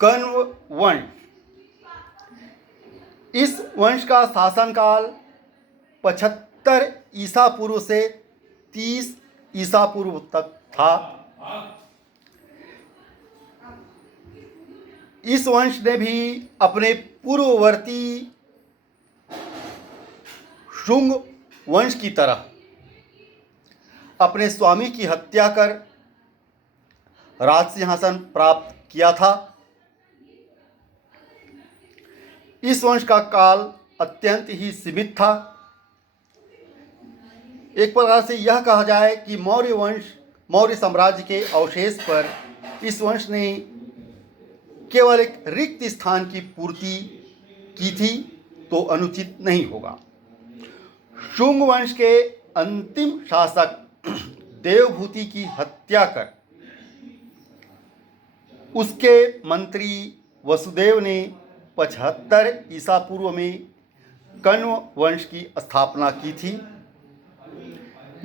कण्व वंश। इस वंश का शासनकाल 75 ईसा पूर्व से 30 ईसा पूर्व तक था। इस वंश ने भी अपने पूर्ववर्ती शुंग वंश की तरह अपने स्वामी की हत्या कर राज सिंहासन प्राप्त किया था। इस वंश का काल अत्यंत ही सीमित था। एक प्रकार से यह कहा जाए कि मौर्य साम्राज्य के अवशेष पर इस वंश ने केवल एक रिक्त स्थान की पूर्ति की थी तो अनुचित नहीं होगा। शुंग वंश के अंतिम शासक देवभूति की हत्या कर उसके मंत्री वसुदेव ने 75 ईसा पूर्व में कण्व वंश की स्थापना की थी।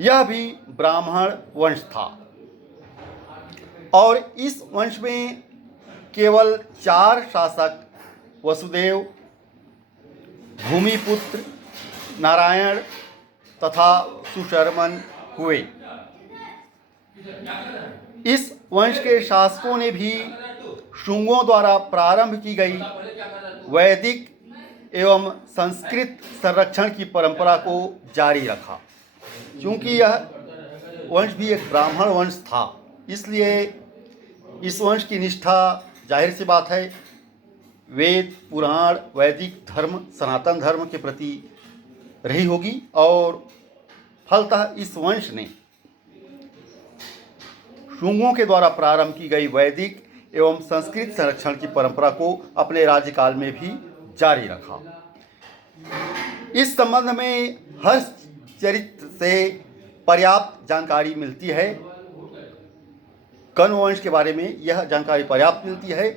यह भी ब्राह्मण वंश था और इस वंश में केवल 4 शासक वसुदेव, भूमिपुत्र, नारायण तथा सुशर्मन हुए। इस वंश के शासकों ने भी शुंगों द्वारा प्रारंभ की गई वैदिक एवं संस्कृत संरक्षण की परंपरा को जारी रखा। क्योंकि यह वंश भी एक ब्राह्मण वंश था, इसलिए इस वंश की निष्ठा जाहिर सी बात है वेद, पुराण, वैदिक धर्म, सनातन धर्म के प्रति रही होगी और फलतः इस वंश ने शुंगों के द्वारा प्रारंभ की गई वैदिक एवं संस्कृत संरक्षण की परंपरा को अपने राज्यकाल में भी जारी रखा। इस संबंध में हर्षचरित से पर्याप्त जानकारी मिलती है। कण्व वंश के बारे में यह जानकारी पर्याप्त मिलती है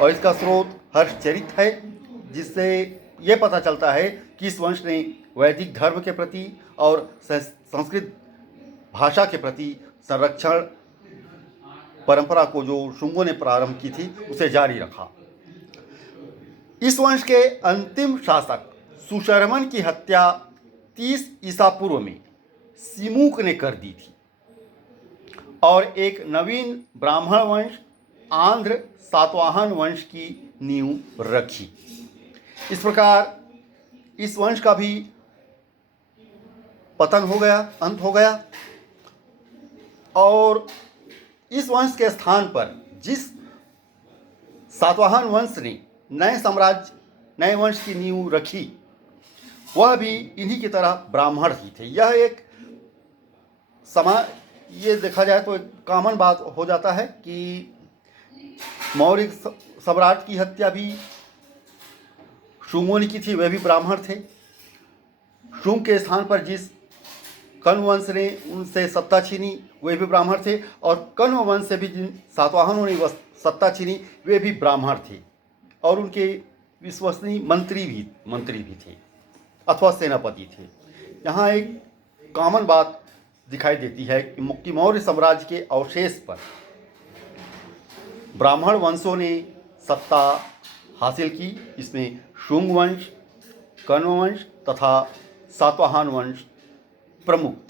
और इसका स्रोत हर्षचरित है, जिससे यह पता चलता है कि इस वंश ने वैदिक धर्म के प्रति और संस्कृत भाषा के प्रति संरक्षण परंपरा को जो शुंगों ने प्रारंभ की थी उसे जारी रखा। इस वंश के अंतिम शासक सुशर्मन की हत्या 30 ईसा पूर्व में सिमुक ने कर दी थी और एक नवीन ब्राह्मण वंश आंध्र सातवाहन वंश की नींव रखी। इस प्रकार इस वंश का भी पतन हो गया, अंत हो गया और इस वंश के स्थान पर जिस सातवाहन वंश ने नए वंश की नींव रखी वह भी इन्हीं की तरह ब्राह्मण ही थे। यह एक ये देखा जाए तो एक कॉमन बात हो जाता है कि मौर्य सम्राट की हत्या भी शुंगों ने की थी, वे भी ब्राह्मण थे। शुंग के स्थान पर जिस कण्व वंश ने उनसे सत्ता छीनी वे भी ब्राह्मण थे और कण्व वंश से भी जिन सातवाहनों ने सत्ता छीनी वे भी ब्राह्मण थे और उनके विश्वसनीय मंत्री भी थे अथवा सेनापति थे। यहाँ एक कॉमन बात दिखाई देती है कि मौर्य साम्राज्य के अवशेष पर ब्राह्मण वंशों ने सत्ता हासिल की। इसमें शुंग वंश, कण्व वंश तथा सातवाहन वंश प्रमुख